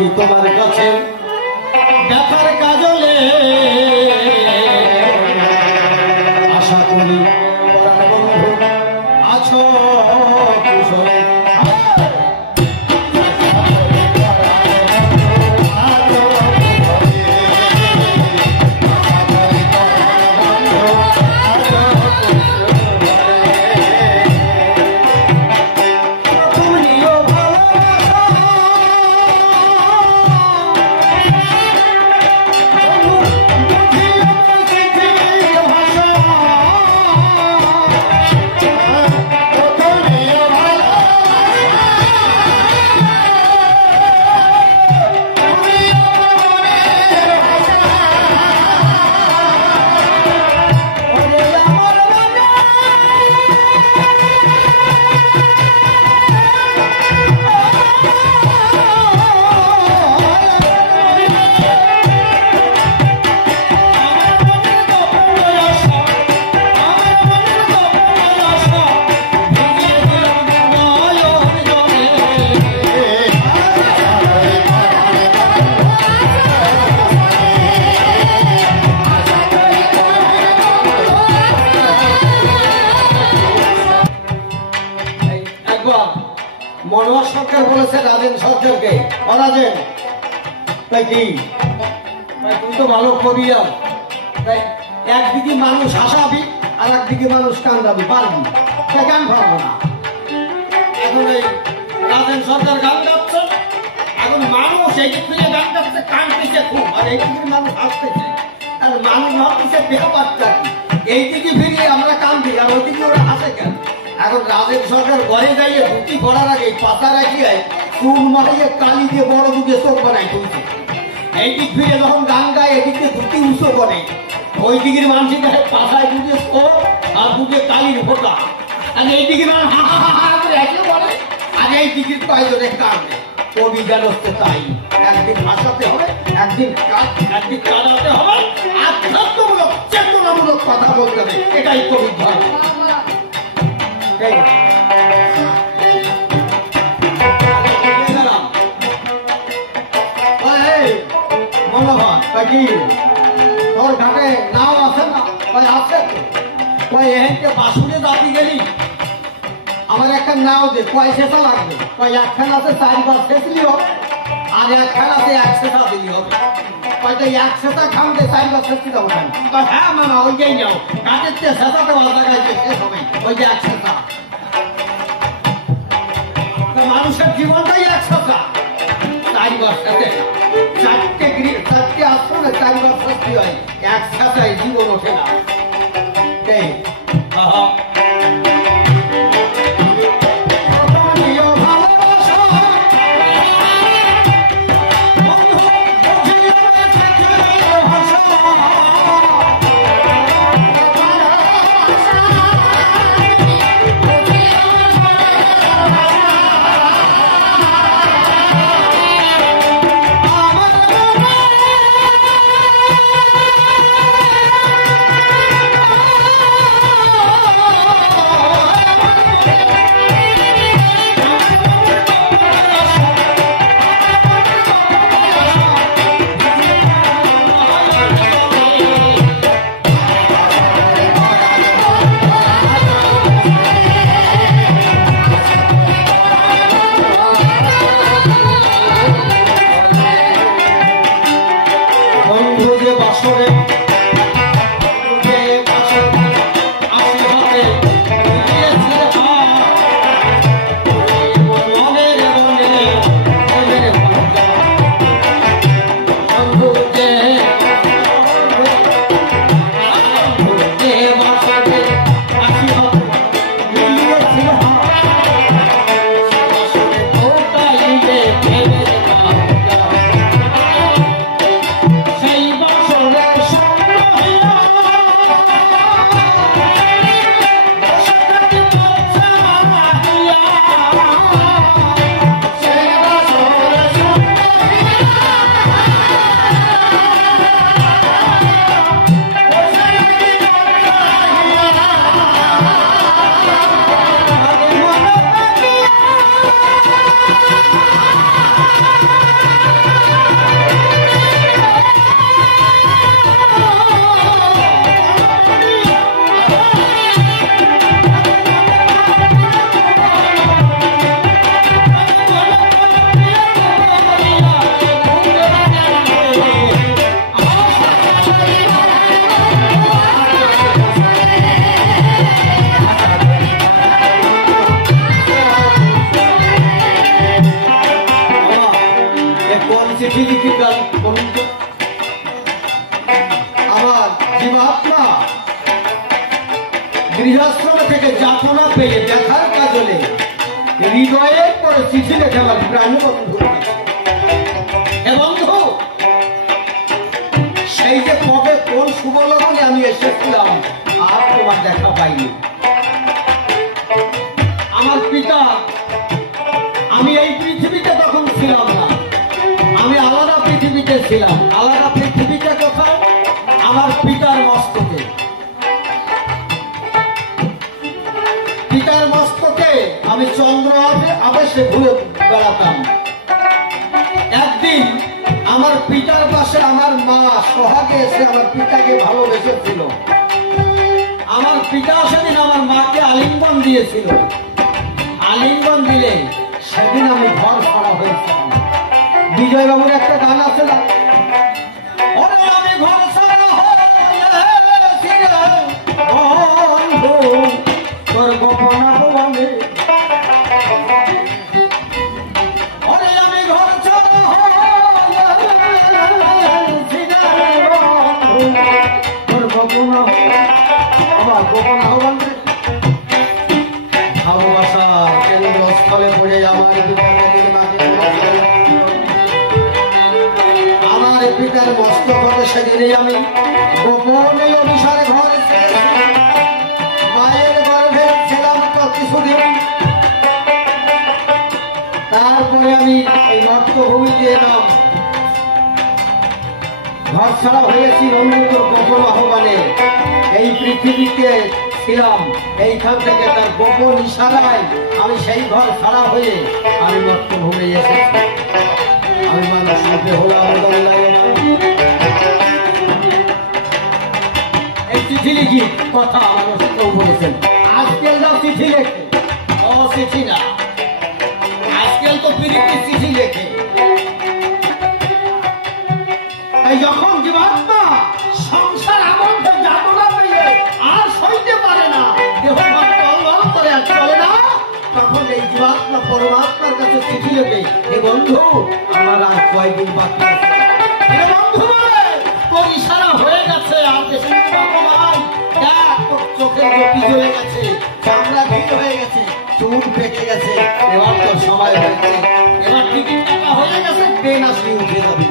রাখি তোমার কাছে দেখার কাজলে আশা করি বন্ধু আছো কুশলে মনোহর সরকার বলেছে রাজেন সরকারকে রাজেন তাই কি তুই তো ভালো কবিরা তাই একদিকে মানুষ হাসাবি আর একদিকে মানুষ কান্দাবি পারবি সে গান পারবো না এখন এই রাজেন সরকার গান গাচ্ছে এখন মানুষ এই দিক থেকে গান গাচ্ছে কানতেছে খুব আর এই দিকে মানুষ হাসতেছে আর মানুষ ভাবতেছে ব্যাপারটা এইদিকে ফিরিয়ে আমরা কান্দি আর ওইদিকে ওরা হাসে কেন এখন রাজেন সরকার ঘরে যাইয়ে ধুতি করার আগে পাতা রাখিয়ে চুল মারিয়ে কালি দিয়ে বড় দুধে চোখ বানাই তুলছে এই দিক ফিরে যখন গান গায় এদিকে ধুতি উঁচু করে ওই দিকের মানুষের কাছে পাতায় দুধে চোখ আর দুধে কালির ফোটা আর এই দিকে মানুষ হা হা হা হা করে একে বলে আর এই দিকের কয়জনে কাঁদে কবি জ্ঞান হচ্ছে তাই একদিন হাসাতে হবে একদিন কাঁদাতে হবে আধ্যাত্মমূলক চেতনামূলক কথা বলতে হবে এটাই কবির ধর্ম তোর ঘাটে নাও আছে না আছে বাসুরে যাবি গেলি আমার একটা নাও যে কয় শেষা লাগবে কয় একখান আছে 4 বার শেষলি হবে আর একখান আছে 1 শেষা দিলি হবে হয়তো 1 শেষা খাওয়াতে 4 বার শেষলি যাবো হ্যাঁ মামা ওইটাই নাও কাঠের চেয়ে শেষাতে বাধা গাইছে শেষ হবে ওই যে 1 শেষা মানুষের জীবনটাই 1 শেষা 4 বার শেষে 4টে আশ্রমে 4 বার শেষলি হয় 1 শেষায় জীবন ওঠে না গৃহাশ্রমে থেকে যাতনা পেয়ে ব্যথার কাজলে হৃদয়ের পরে চিঠি লেখে আমার প্রাণ বন্ধু। এ বন্ধু, সেই যে কবে কোন শুভলগ্নে আমি এসেছিলাম আর তোমার দেখা পাইনি। আমার পিতা, আমি এই পৃথিবীতে তখন ছিলাম না, আমি আলাদা পৃথিবীতে ছিলাম। আলাদা পৃথিবীতে কোথায়? আমার পিতার মস্তকে। পিতার মস্তকে আমি চন্দ্র আবেশে ঘুরে বেড়াতাম। একদিন আমার পিতার পাশে আমার মা সোহাগে এসে আমার পিতাকে ভালোবেসেছিল। আমার পিতা সেদিন আমার মাকে আলিঙ্গন দিয়েছিল। আলিঙ্গন দিলে সেদিন আমি ঘর ছাড়া হয়েছিলাম। বিজয় বাবুর একটা গান আছে না, ওরে আমি ঘর ছাড়া বন্ধু তোর গোপন ভুবনে, ওরে আমি ঘর ছাড়া তোর গোপন আমার গোপন আহ্বান। ভালোবাসা কেন্দ্রস্থলে পড়ে আমার পিতার মস্তক হতে সেদিনই আমি গোপনে অভিসারে ঘরে মায়ের গর্ভে ছিলাম তো কিছুদিন। তারপরে আমি এই মর্তভূমিতে এলাম। ঘর ছাড়া হয়েছি বন্ধুত্ব গোপন আহ্বানে। এই পৃথিবীতে ছিলাম, এইখান থেকে তার গোপন ইশারায় আমি সেই ঘর ছাড়া হয়ে আমি মর্তভূমে এসেছি। আমি মানুষ রূপে হলাম। এই চিঠি লিখি কথা আমার কেউ বলেছেন, আজকাল যাও চিঠি লেখে। ও চিঠি না, আজকাল তো পিরিতি চিঠি লেখে। তাই যখন জীবাত্মা সংসার আনন্দে যাতনা পেয়ে আর সইতে পারে না, দেহ টলমল করে আর চলে না, তখন এই জীবাত্মা পরমাত্মার কাছে চিঠি লেখে, হে বন্ধু আমার আর কয়দিন বাকি আছে। হে বন্ধু তোর ইশারা হয়ে গেছে, আর বেশি বাকি নাই। দেখ তোর চোখের জ্যোতি জ্বলে গেছে, চামড়া ভিড় হয়ে গেছে, চুল পেকে গেছে, এবার তোর সময় হয়েছে, এবার টিকিট টাকা হয়ে গেছে, ট্রেন আসলে উঠে যাবি।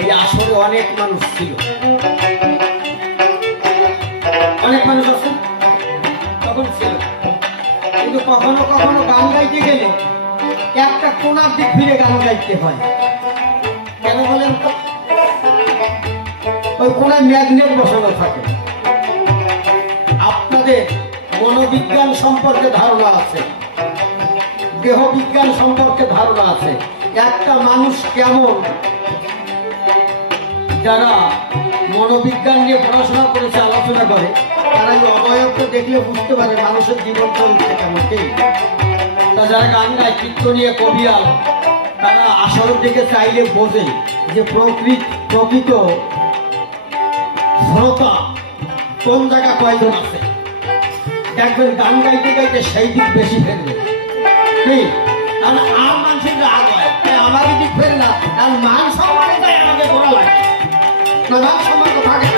এই আসরে অনেক মানুষ ছিল, অনেক মানুষ আছে তখন ছিল, কিন্তু কখনো কখনো গান গাইতে গেলে একটা কোনার দিক ফিরে গান গাইতে হয়। কেন বলেন তো? ওই কোনায় ম্যাগনেট বসানো থাকে। আপনাদের মনোবিজ্ঞান সম্পর্কে ধারণা আছে, দেহ বিজ্ঞান সম্পর্কে ধারণা আছে। একটা মানুষ কেমন, যারা মনোবিজ্ঞান নিয়ে পড়াশোনা করেছে, আলোচনা করে, তারা এই অবয়বকে দেখলে বুঝতে পারে মানুষের জীবন চলছে কেমন। ঠিক তা যারা গান গায়, কীর্তনীয় কবিয়াল, তারা আসলের দিকে চাইলে বোঝে যে প্রকৃত শ্রোতা কোন জায়গা কয়জন আছে দেখবেন গান গাইতে গাইতে সেই দিক বেশি ফেলবে ঠিক তাহলে আর মানুষের রাগ হয় আমাকে দিক ফেরে না আর মান সম্মানে তাই আমাকে করা লাগে না মান সম্মান তো থাকে